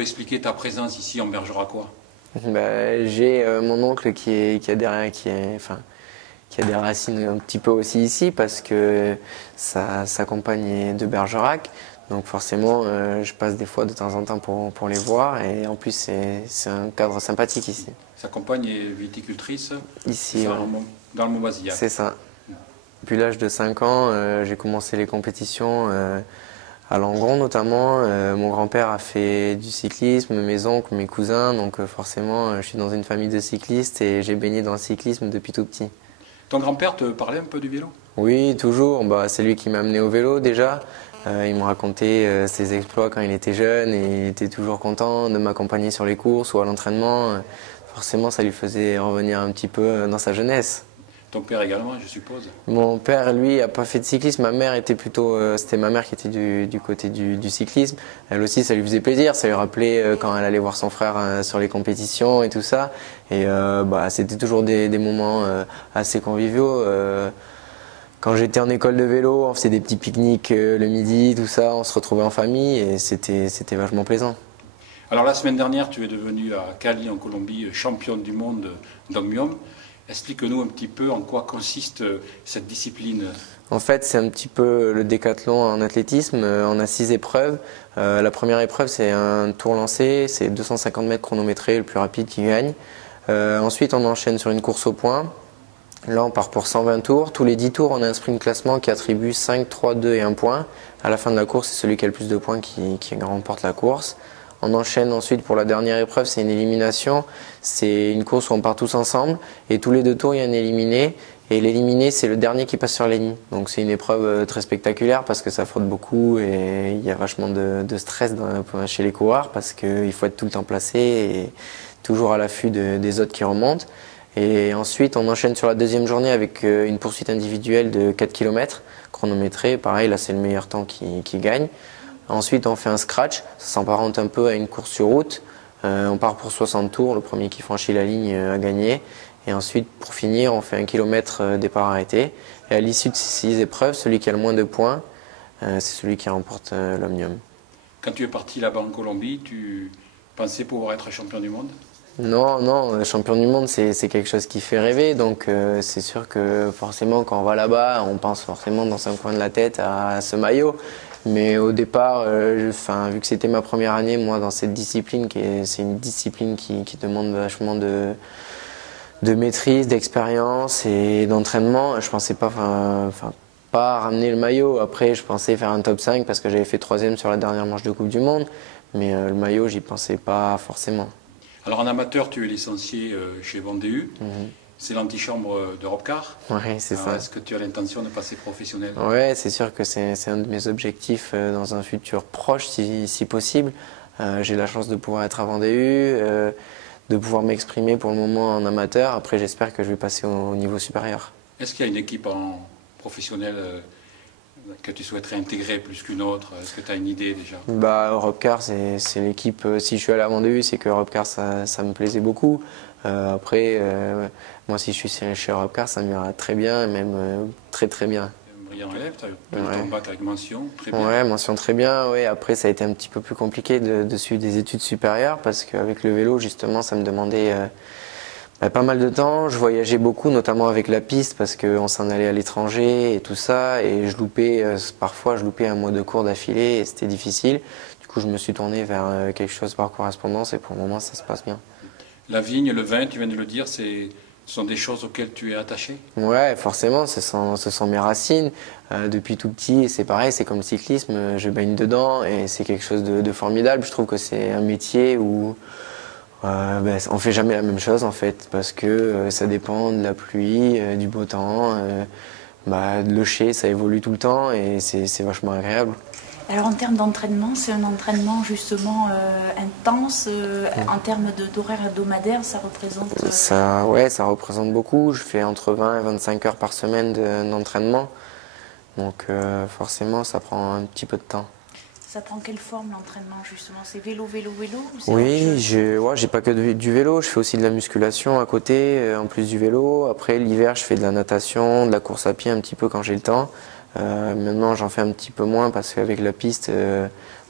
peu expliquer ta présence ici en Bergeracois? J'ai mon oncle qui a qui a des racines un petit peu aussi ici parce que sa compagne est de Bergerac. Donc forcément, je passe des fois de temps en temps pour les voir et en plus c'est un cadre sympathique ici. Sa compagne est viticultrice Ici, ouais. dans le Mont-Bazillac. C'est ça. Depuis l'âge de 5 ans, j'ai commencé les compétitions à Langon notamment. Mon grand-père a fait du cyclisme, mes oncles, mes cousins, donc forcément je suis dans une famille de cyclistes et j'ai baigné dans le cyclisme depuis tout petit. Ton grand-père te parlait un peu du vélo? Oui, toujours. C'est lui qui m'a amené au vélo déjà. Il me racontait ses exploits quand il était jeune et il était toujours content de m'accompagner sur les courses ou à l'entraînement. Forcément, ça lui faisait revenir un petit peu dans sa jeunesse. Ton père également, je suppose? Mon père, lui, n'a pas fait de cyclisme. Ma mère était plutôt, c'était ma mère qui était du côté du cyclisme. Elle aussi, ça lui faisait plaisir. Ça lui rappelait quand elle allait voir son frère sur les compétitions et tout ça. Et c'était toujours des moments assez conviviaux. Quand j'étais en école de vélo, on faisait des petits pique-niques le midi, tout ça. On se retrouvait en famille et c'était vachement plaisant. Alors la semaine dernière, tu es devenu à Cali en Colombie championne du monde d'omnium. Explique-nous un petit peu en quoi consiste cette discipline. En fait, c'est un petit peu le décathlon en athlétisme. On a 6 épreuves. La première épreuve, c'est un tour lancé. C'est 250 mètres chronométrés, le plus rapide qui gagne. Ensuite, on enchaîne sur une course au point. Là, on part pour 120 tours. Tous les 10 tours, on a un sprint classement qui attribue 5, 3, 2 et 1 point. À la fin de la course, c'est celui qui a le plus de points qui remporte la course. On enchaîne ensuite pour la dernière épreuve, c'est une élimination. C'est une course où on part tous ensemble et tous les 2 tours, il y a un éliminé. Et l'éliminé, c'est le dernier qui passe sur la ligne. Donc c'est une épreuve très spectaculaire parce que ça frotte beaucoup et il y a vachement de stress chez les coureurs parce qu'il faut être tout le temps placé et toujours à l'affût des autres qui remontent. Et ensuite, on enchaîne sur la deuxième journée avec une poursuite individuelle de 4 km chronométrée. Pareil, là, c'est le meilleur temps qui gagne. Ensuite, on fait un scratch, ça s'apparente un peu à une course sur route. On part pour 60 tours, le premier qui franchit la ligne a gagné. Et ensuite, pour finir, on fait 1 km départ arrêté. Et à l'issue de ces 6 épreuves, celui qui a le moins de points, c'est celui qui remporte l'omnium. Quand tu es parti là-bas en Colombie, tu pensais pouvoir être champion du monde? Non, champion du monde, c'est quelque chose qui fait rêver. Donc c'est sûr que forcément, quand on va là-bas, on pense forcément dans un coin de la tête à ce maillot. Mais au départ, vu que c'était ma première année, moi, dans cette discipline, c'est une discipline qui demande vachement de maîtrise, d'expérience et d'entraînement, je pensais pas ramener le maillot. Après, je pensais faire un top 5 parce que j'avais fait 3e sur la dernière manche de Coupe du Monde. Mais le maillot, j'y pensais pas forcément. Alors en amateur, tu es licencié chez Vendée. C'est l'antichambre d'Europecar. Oui, c'est ça. Est-ce que tu as l'intention de passer professionnel? Oui, c'est sûr que c'est un de mes objectifs dans un futur proche, si possible. J'ai la chance de pouvoir être à Vendée, de pouvoir m'exprimer pour le moment en amateur. Après, j'espère que je vais passer au niveau supérieur. Est-ce qu'il y a une équipe en professionnel que tu souhaiterais intégrer plus qu'une autre? Est-ce que tu as une idée déjà? Europcar, c'est l'équipe. Si je suis allé à Vendée, c'est que Europcar, ça me plaisait beaucoup. Après, moi, si je suis chez Europcar, ça m'ira très bien, même très très bien. Brillant élève, tu as eu ton bac avec mention, très bien. Ouais, mention très bien. Ouais. Après, ça a été un petit peu plus compliqué de suivre des études supérieures parce qu'avec le vélo, justement, ça me demandait pas mal de temps. Je voyageais beaucoup, notamment avec la piste parce qu'on s'en allait à l'étranger et tout ça. Et parfois, je loupais un mois de cours d'affilée et c'était difficile. Du coup, je me suis tourné vers quelque chose par correspondance et pour le moment, ça se passe bien. La vigne, le vin, tu viens de le dire, ce sont des choses auxquelles tu es attaché? Ouais, forcément, ce sont mes racines. Depuis tout petit, c'est pareil, c'est comme le cyclisme, je baigne dedans et c'est quelque chose de formidable. Je trouve que c'est un métier où on fait jamais la même chose en fait, parce que ça dépend de la pluie, du beau temps. Le chai, ça évolue tout le temps et c'est vachement agréable. Alors en termes d'entraînement, c'est un entraînement justement intense. En termes d'horaire hebdomadaire, ça représente ça représente beaucoup. Je fais entre 20 et 25 heures par semaine d'entraînement. Donc forcément, ça prend un petit peu de temps. Ça prend quelle forme l'entraînement justement? C'est vélo Oui, j'ai pas que du vélo, je fais aussi de la musculation à côté, en plus du vélo. Après l'hiver, je fais de la natation, de la course à pied un petit peu quand j'ai le temps. Maintenant, j'en fais un petit peu moins parce qu'avec la piste,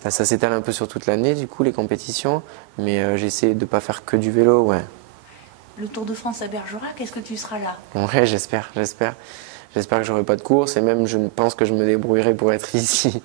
Là, ça s'étale un peu sur toute l'année, du coup, les compétitions. Mais j'essaie de ne pas faire que du vélo, ouais. Le Tour de France à Bergerac, est-ce que tu seras là? Ouais, j'espère. J'espère que j'aurai pas de course et même je pense que je me débrouillerai pour être ici.